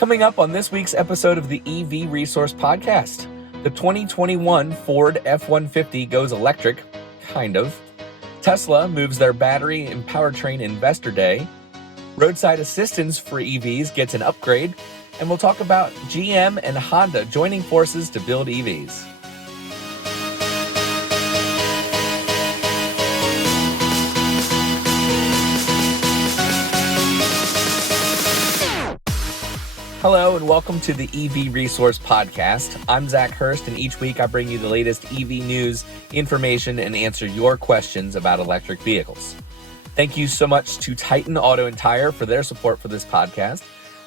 Coming up on this week's episode of the EV Resource Podcast, the 2021 Ford F-150 goes electric, kind of. Tesla moves their battery and powertrain investor day. Roadside assistance for EVs gets an upgrade. And we'll talk about GM and Honda joining forces to build EVs. Hello and welcome to the EV Resource Podcast. I'm Zach Hurst, and each week I bring you the latest EV news, information, and answer your questions about electric vehicles. Thank you so much to Titan Auto and Tire for their support for this podcast.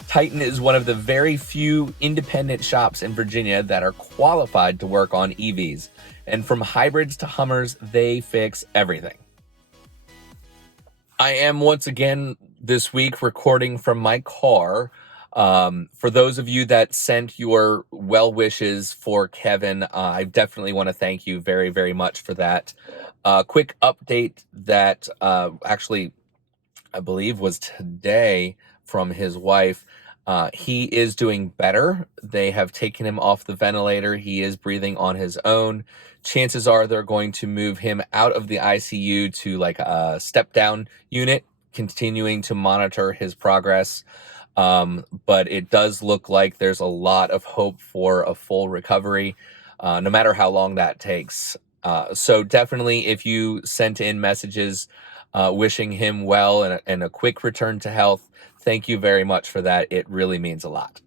Titan is one of the very few independent shops in Virginia that are qualified to work on EVs. And from hybrids to Hummers, they fix everything. I am once again this week recording from my car. For those of you that sent your well wishes for Kevin, I definitely want to thank you very, very much for that. Quick update that actually, I believe was today from his wife. He is doing better. They have taken him off the ventilator. He is breathing on his own. Chances are they're going to move him out of the ICU to like a step down unit, continuing to monitor his progress. But it does look like there's a lot of hope for a full recovery, no matter how long that takes. So definitely if you sent in messages wishing him well and a quick return to health, thank you very much for that. It really means a lot.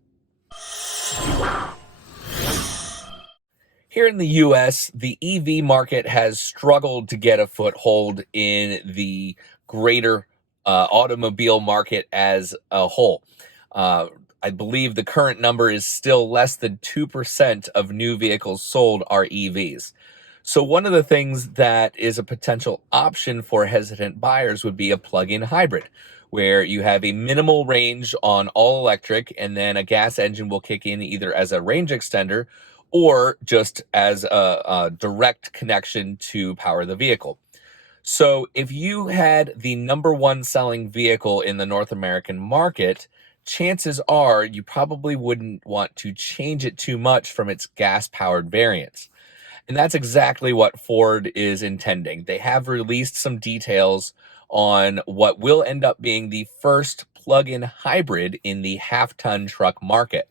Here in the U.S., the EV market has struggled to get a foothold in the greater automobile market as a whole. I believe the current number is still less than 2% of new vehicles sold are EVs. So one of the things that is a potential option for hesitant buyers would be a plug-in hybrid, where you have a minimal range on all electric and then a gas engine will kick in either as a range extender or just as a direct connection to power the vehicle. So if you had the number one selling vehicle in the North American market, chances are you probably wouldn't want to change it too much from its gas-powered variants. And that's exactly what Ford is intending. They have released some details on what will end up being the first plug-in hybrid in the half-ton truck market.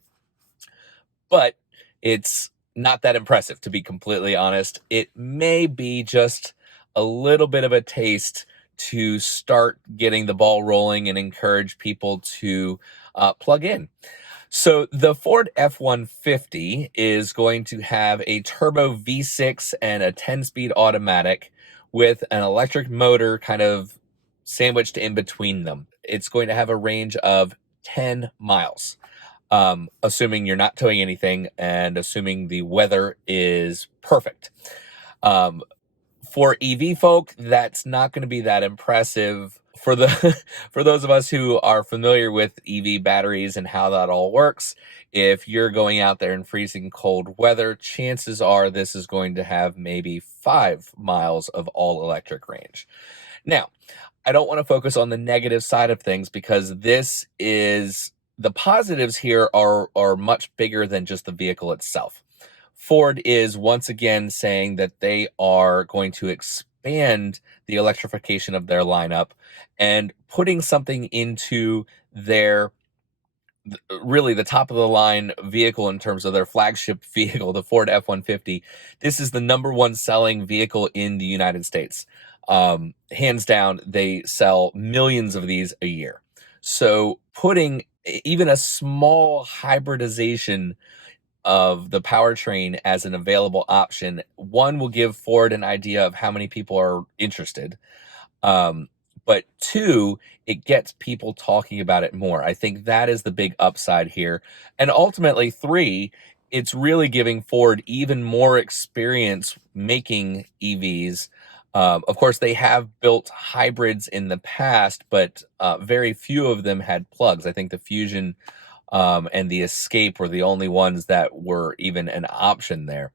But it's not that impressive, to be completely honest. It may be just a little bit of a taste to start getting the ball rolling and encourage people to plug in. So the Ford F-150 is going to have a turbo V6 and a 10-speed automatic with an electric motor kind of sandwiched in between them. It's going to have a range of 10 miles, assuming you're not towing anything and assuming the weather is perfect. For EV folk, that's not going to be that impressive. For those of us who are familiar with EV batteries and how that all works, if you're going out there in freezing cold weather, chances are this is going to have maybe 5 miles of all electric range. Now, I don't want to focus on the negative side of things because the positives here are much bigger than just the vehicle itself. Ford is once again saying that they are going to expand the electrification of their lineup and putting something into their really the top of the line vehicle in terms of their flagship vehicle, the Ford F-150. This is the number one selling vehicle in the United States. Hands down, they sell millions of these a year. So putting even a small hybridization of the powertrain as an available option, one, will give Ford an idea of how many people are interested. But two, it gets people talking about it more. I think that is the big upside here. And ultimately, three, it's really giving Ford even more experience making EVs. Of course, they have built hybrids in the past, but very few of them had plugs. I think the Fusion and the Escape were the only ones that were even an option there.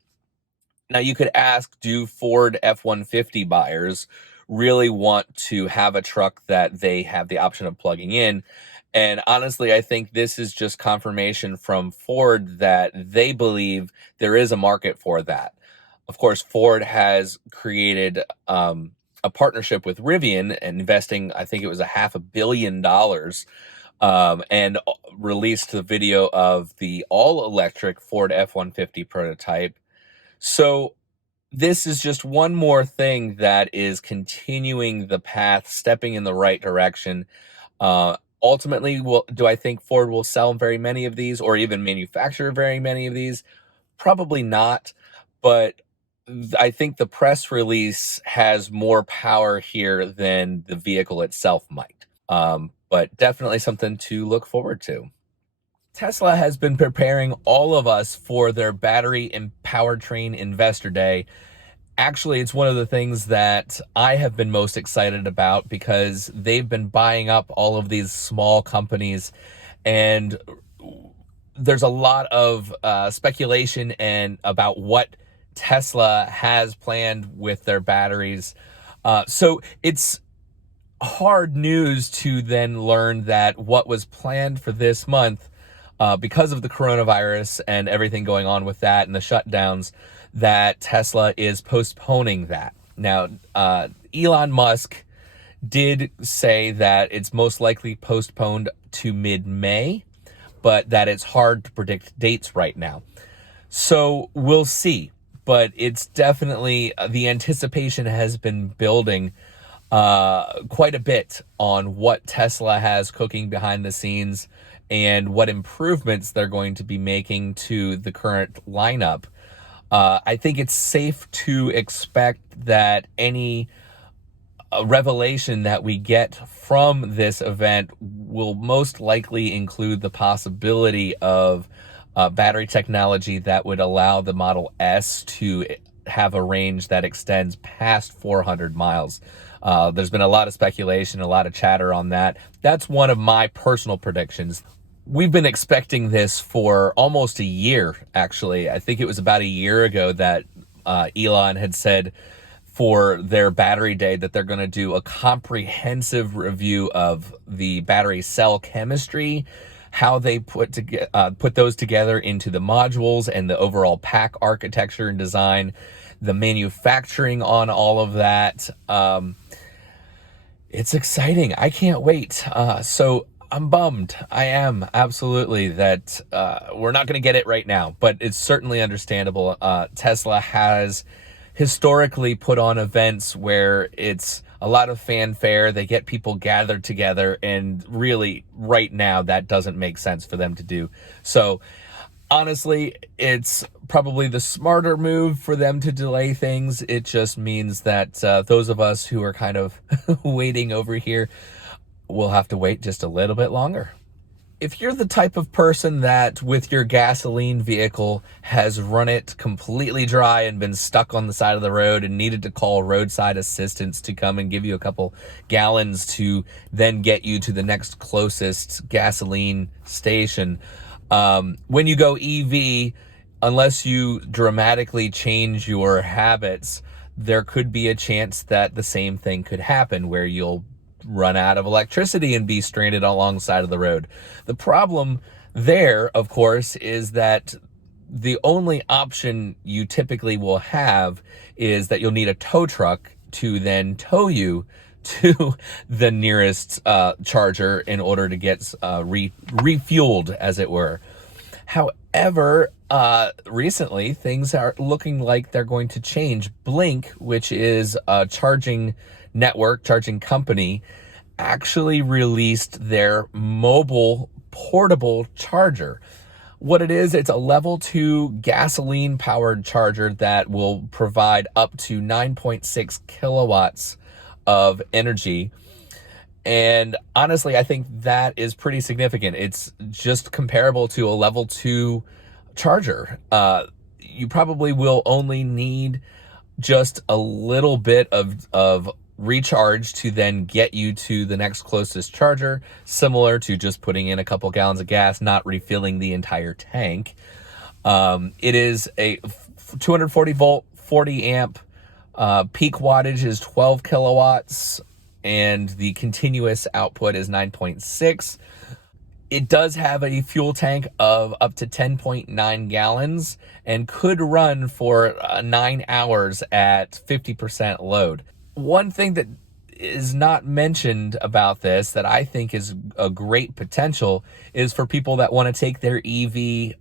Now, you could ask, do Ford F-150 buyers really want to have a truck that they have the option of plugging in? And honestly, I think this is just confirmation from Ford that they believe there is a market for that. Of course, Ford has created a partnership with Rivian, investing, I think it was a $500 million, and released the video of the all-electric Ford F-150 prototype. So this is just one more thing that is continuing the path, stepping in the right direction. Ultimately, do I think Ford will sell very many of these or even manufacture very many of these? Probably not, but I think the press release has more power here than the vehicle itself might. But definitely something to look forward to. Tesla has been preparing all of us for their battery and powertrain investor day. Actually, it's one of the things that I have been most excited about because they've been buying up all of these small companies, and there's a lot of speculation and about what Tesla has planned with their batteries. So it's hard news to then learn that what was planned for this month, because of the coronavirus and everything going on with that and the shutdowns, that Tesla is postponing that. Now, Elon Musk did say that it's most likely postponed to mid-May, but that it's hard to predict dates right now. So we'll see. But it's definitely, the anticipation has been building quite a bit on what Tesla has cooking behind the scenes and what improvements they're going to be making to the current lineup. I think it's safe to expect that any revelation that we get from this event will most likely include the possibility of battery technology that would allow the Model S to have a range that extends past 400 miles. There's been a lot of speculation, a lot of chatter on that. That's one of my personal predictions. We've been expecting this for almost a year, actually. I think it was about a year ago that Elon had said for their battery day that they're going to do a comprehensive review of the battery cell chemistry, how they put those together into the modules and the overall pack architecture and design, the manufacturing on all of that. It's exciting. I can't wait. So I'm bummed. I am absolutely that we're not going to get it right now, but it's certainly understandable. Tesla has historically put on events where it's a lot of fanfare. They get people gathered together, and really right now that doesn't make sense for them to do. So honestly, it's probably the smarter move for them to delay things. It just means that those of us who are kind of waiting over here will have to wait just a little bit longer. If you're the type of person that with your gasoline vehicle has run it completely dry and been stuck on the side of the road and needed to call roadside assistance to come and give you a couple gallons to then get you to the next closest gasoline station, when you go EV, unless you dramatically change your habits, there could be a chance that the same thing could happen where you'll run out of electricity and be stranded alongside of the road. The problem there, of course, is that the only option you typically will have is that you'll need a tow truck to then tow you to the nearest charger in order to get refueled, as it were. However, recently things are looking like they're going to change. Blink, which is a charging company, actually released their mobile portable charger. What it is, it's a level 2 gasoline powered charger that will provide up to 9.6 kilowatts of energy. And honestly, I think that is pretty significant. It's just comparable to a level 2 charger. You probably will only need just a little bit of recharge to then get you to the next closest charger, similar to just putting in a couple gallons of gas, not refilling the entire tank. It is a 240 volt, 40 amp, peak wattage is 12 kilowatts, and the continuous output is 9.6. It does have a fuel tank of up to 10.9 gallons and could run for 9 hours at 50% load. One thing that is not mentioned about this that I think is a great potential is for people that want to take their EV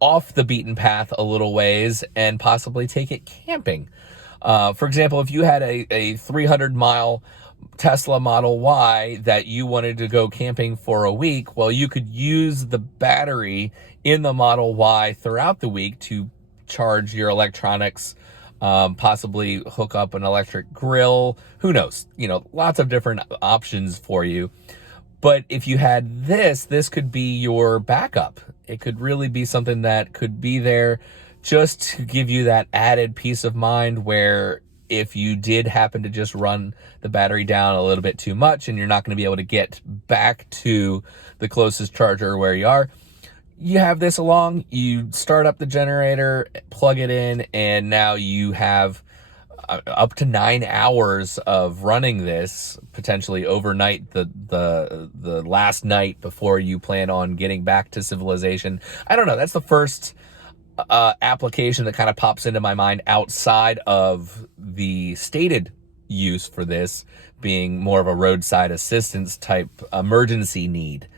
off the beaten path a little ways and possibly take it camping. For example, if you had a 300-mile Tesla Model Y that you wanted to go camping for a week, well, you could use the battery in the Model Y throughout the week to charge your electronics, possibly hook up an electric grill. Who knows? Lots of different options for you. But if you had this could be your backup. It could really be something that could be there just to give you that added peace of mind where if you did happen to just run the battery down a little bit too much and you're not going to be able to get back to the closest charger where you are, you have this along, you start up the generator, plug it in, and now you have up to 9 hours of running this, potentially overnight, the last night before you plan on getting back to civilization. I don't know. That's the first application that kind of pops into my mind outside of the stated use for this being more of a roadside assistance type emergency need.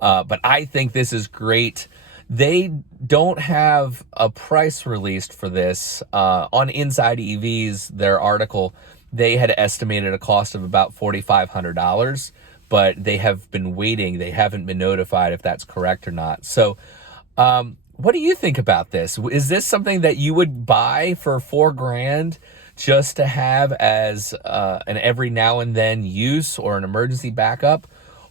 But I think this is great. They don't have a price released for this. On Inside EVs, their article, they had estimated a cost of about $4,500, but they have been waiting. They haven't been notified if that's correct or not. So, what do you think about this? Is this something that you would buy for $4,000 just to have as an every now and then use or an emergency backup?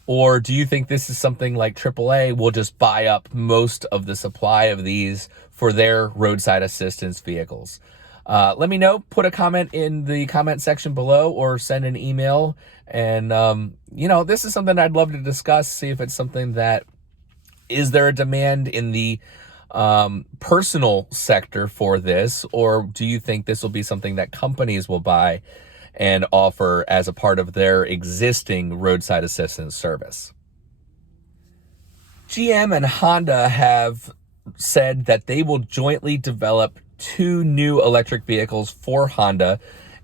Or do you think this is something like AAA will just buy up most of the supply of these for their roadside assistance vehicles? Let me know. Put a comment in the comment section below or send an email. And, this is something I'd love to discuss, see if it's something that, is there a demand in the personal sector for this, or do you think this will be something that companies will buy and offer as a part of their existing roadside assistance service? GM and Honda have said that they will jointly develop 2 new electric vehicles for Honda,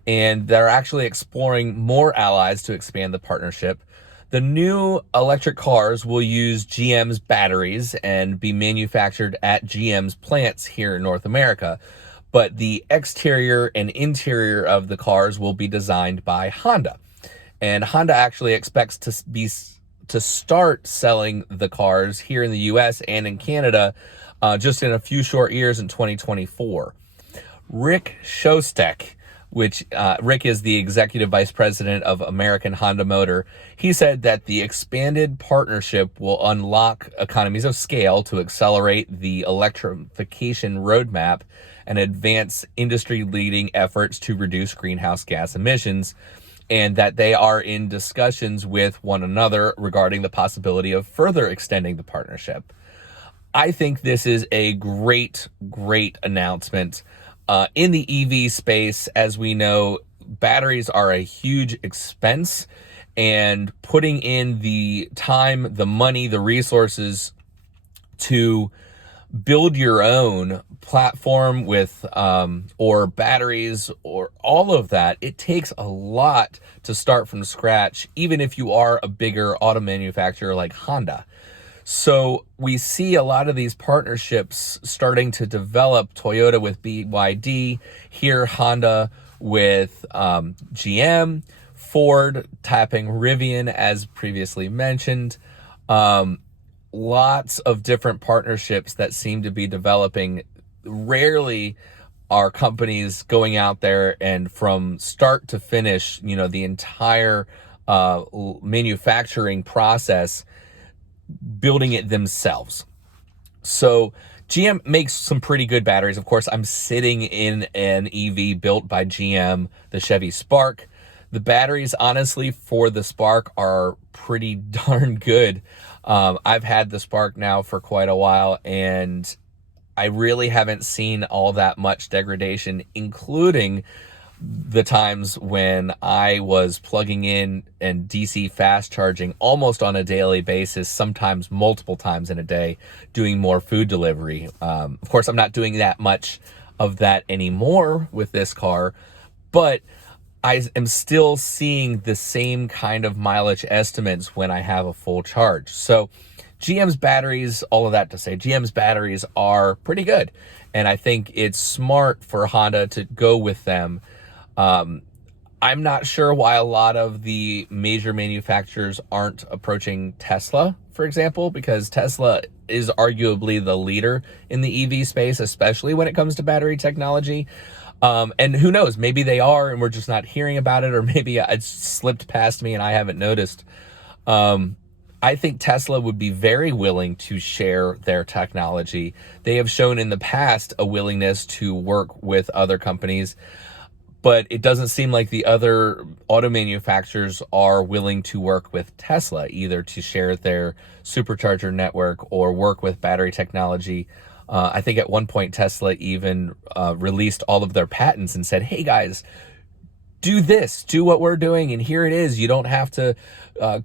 and they're actually exploring more allies to expand the partnership. The new electric cars will use GM's batteries and be manufactured at GM's plants here in North America, but the exterior and interior of the cars will be designed by Honda. And Honda actually expects to start selling the cars here in the US and in Canada just in a few short years in 2024. Rick Shostak, which Rick is the executive vice president of American Honda Motor, he said that the expanded partnership will unlock economies of scale to accelerate the electrification roadmap and advance industry-leading efforts to reduce greenhouse gas emissions, and that they are in discussions with one another regarding the possibility of further extending the partnership. I think this is a great announcement. In the EV space, as we know, batteries are a huge expense, and putting in the time, the money, the resources to build your own platform with or batteries or all of that, it takes a lot to start from scratch, even if you are a bigger auto manufacturer like Honda. So we see a lot of these partnerships starting to develop. Toyota with BYD, here Honda with GM, Ford tapping Rivian as previously mentioned. Lots of different partnerships that seem to be developing. Rarely are companies going out there and from start to finish, the entire manufacturing process, building it themselves. So GM makes some pretty good batteries. Of course, I'm sitting in an EV built by GM, the Chevy Spark. The batteries, honestly, for the Spark are pretty darn good. I've had the Spark now for quite a while, and I really haven't seen all that much degradation, including the times when I was plugging in and DC fast charging almost on a daily basis, sometimes multiple times in a day, doing more food delivery. Of course, I'm not doing that much of that anymore with this car, but I am still seeing the same kind of mileage estimates when I have a full charge. So GM's batteries, all of that to say, GM's batteries are pretty good. And I think it's smart for Honda to go with them. I'm not sure why a lot of the major manufacturers aren't approaching Tesla, for example, because Tesla is arguably the leader in the EV space, especially when it comes to battery technology. And who knows, maybe they are and we're just not hearing about it, or maybe it's slipped past me and I haven't noticed. I think Tesla would be very willing to share their technology. They have shown in the past a willingness to work with other companies, but it doesn't seem like the other auto manufacturers are willing to work with Tesla, either to share their supercharger network or work with battery technology. I think at one point Tesla even released all of their patents and said, hey guys, do this, do what we're doing, and here it is. You don't have to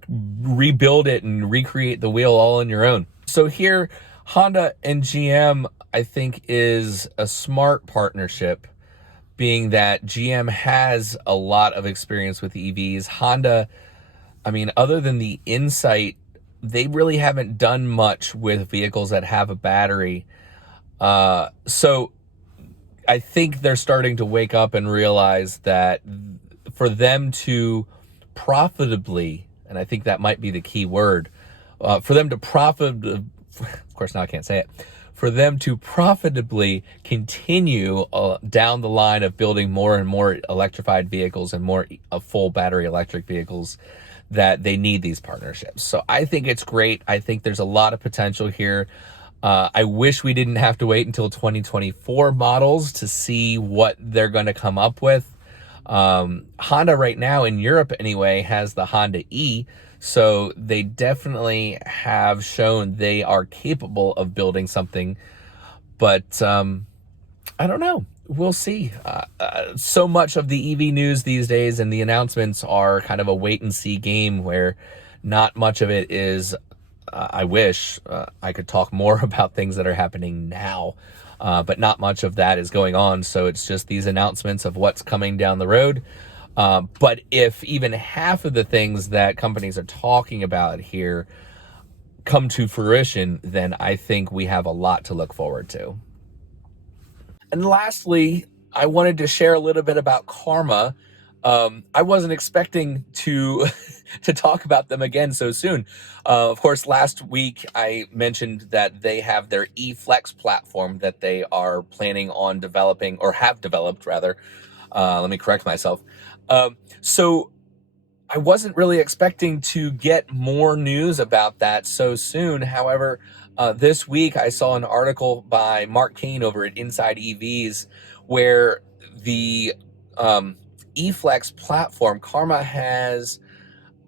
rebuild it and recreate the wheel all on your own. So here, Honda and GM, I think, is a smart partnership, being that GM has a lot of experience with EVs. Honda, I mean, other than the Insight, they really haven't done much with vehicles that have a battery. So I think they're starting to wake up and realize that for them to profitably, and I think that might be the key word, for them to of course now I can't say it, for them to profitably continue down the line of building more and more electrified vehicles and more full battery electric vehicles, that they need these partnerships. So I think it's great. I think there's a lot of potential here. I wish we didn't have to wait until 2024 models to see what they're going to come up with. Honda right now in Europe anyway has the Honda E, so they definitely have shown they are capable of building something, but I don't know. We'll see. So much of the EV news these days and the announcements are kind of a wait and see game, where not much of it is I wish I could talk more about things that are happening now, but not much of that is going on. So it's just these announcements of what's coming down the road. But if even half of the things that companies are talking about here come to fruition, then I think we have a lot to look forward to. And lastly, I wanted to share a little bit about Karma. I wasn't expecting to to talk about them again so soon. Of course, last week I mentioned that they have their E-Flex platform that they are planning on developing, or have developed rather. Let me correct myself. So I wasn't really expecting to get more news about that so soon. However, this week I saw an article by Mark Kane over at Inside EVs, where the E-Flex platform, Karma has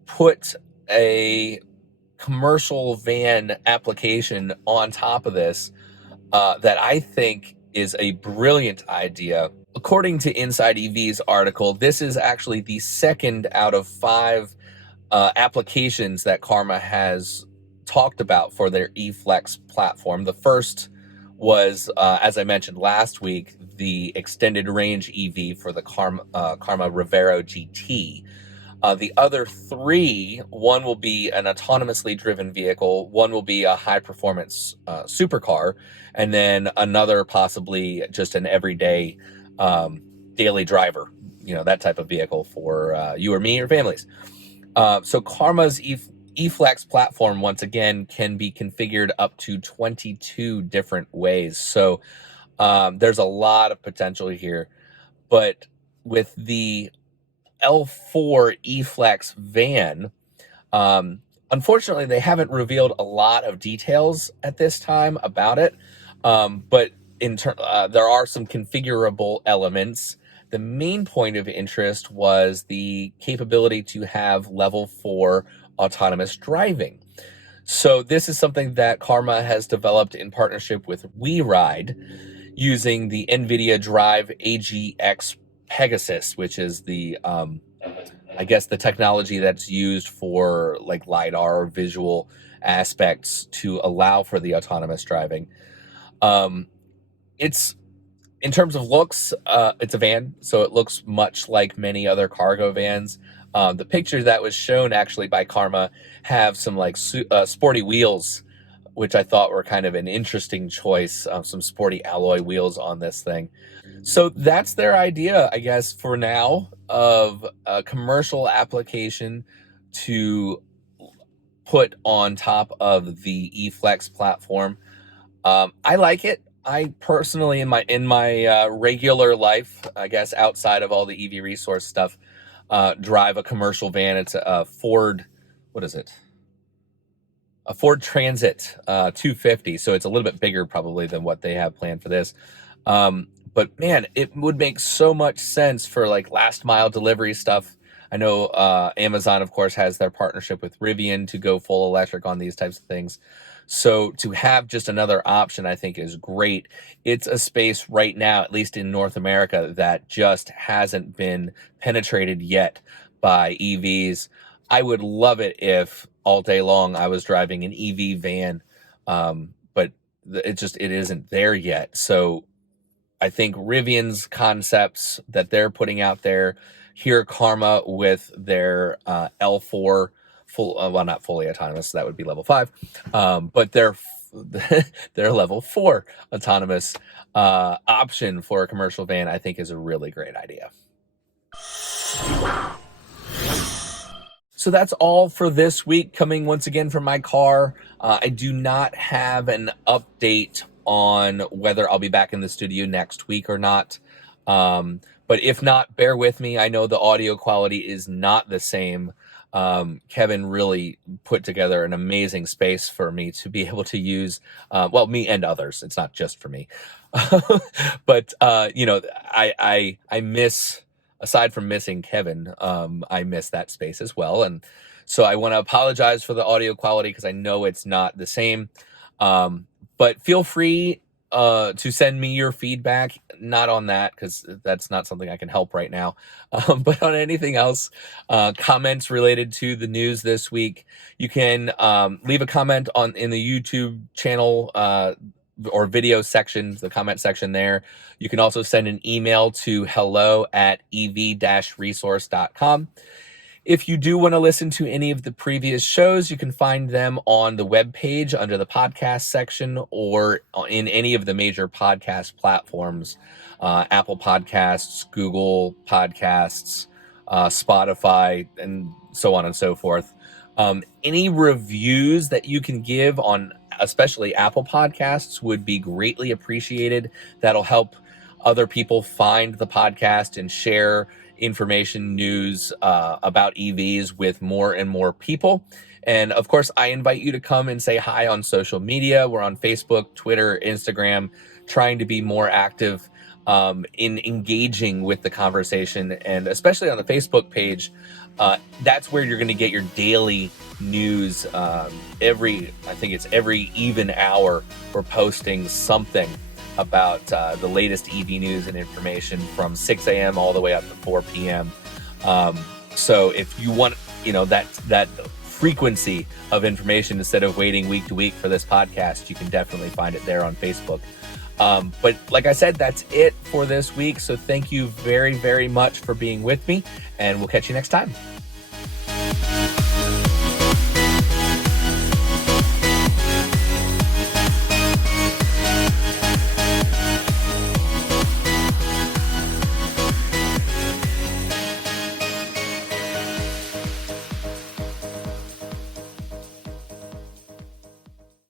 put a commercial van application on top of this that I think is a brilliant idea. According to Inside EV's article, this is actually the second out of 5 applications that Karma has talked about for their E-Flex platform. The first was, as I mentioned last week, the extended range EV for the Karma Revero GT. The other 3, one will be an autonomously driven vehicle, one will be a high performance supercar, and then another possibly just an everyday daily driver, that type of vehicle for you or me or families. So Karma's E-Flex platform, once again, can be configured up to 22 different ways. So there's a lot of potential here. But with the L4 E-Flex van, unfortunately, they haven't revealed a lot of details at this time about it. But there are some configurable elements. The main point of interest was the capability to have level 4 autonomous driving. So this is something that Karma has developed in partnership with WeRide, using the NVIDIA Drive AGX Pegasus, which is the I guess the technology that's used for like LiDAR or visual aspects to allow for the autonomous driving. Um, it's in terms of looks, it's a van, so it looks much like many other cargo vans. The picture that was shown actually by Karma have some like sporty wheels, which I thought were kind of an interesting choice. Some sporty alloy wheels on this thing. So that's their idea, I guess, for now, of a commercial application to put on top of the eFlex platform. I like it. I personally, in my regular life, I guess outside of all the EV resource stuff, drive a commercial van. It's a Ford. What is it? A Ford Transit 250. So it's a little bit bigger probably than what they have planned for this. But man, it would make so much sense for like last mile delivery stuff. I know Amazon, of course, has their partnership with Rivian to go full electric on these types of things. So to have just another option, I think, is great. It's a space right now, at least in North America, that just hasn't been penetrated yet by EVs. I would love it if all day long I was driving an EV van, but it isn't there yet. So I think Rivian's concepts that they're putting out there, here Karma with their L4 full, well, not fully autonomous, that would be level 5, but their level 4 autonomous option for a commercial van, I think, is a really great idea. So that's all for this week, coming once again from my car. I do not have an update on whether I'll be back in the studio next week or not. But if not, bear with me. I know the audio quality is not the same. Kevin really put together an amazing space for me to be able to use, well, me and others. It's not just for me. But, I miss, aside from missing Kevin, I miss that space as well. And so I want to apologize for the audio quality because I know it's not the same. But feel free to send me your feedback, not on that, because that's not something I can help right now, but on anything else, comments related to the news this week. You can leave a comment in the YouTube channel or video section, the comment section there. You can also send an email to hello@ev-resource.com. If you do want to listen to any of the previous shows, you can find them on the webpage under the podcast section or in any of the major podcast platforms, Apple Podcasts, Google Podcasts, Spotify, and so on and so forth. Any reviews that you can give on especially Apple Podcasts would be greatly appreciated. That'll help other people find the podcast and share information, news about EVs with more and more people. And of course, I invite you to come and say hi on social media. We're on Facebook, Twitter, Instagram, trying to be more active in engaging with the conversation. And especially on the Facebook page, that's where you're going to get your daily news. I think it's every even hour, we're posting something about the latest EV news and information from 6 a.m. all the way up to 4 p.m. So if you want, that frequency of information instead of waiting week to week for this podcast, you can definitely find it there on Facebook. But like I said, that's it for this week. So thank you very, very much for being with me, and we'll catch you next time.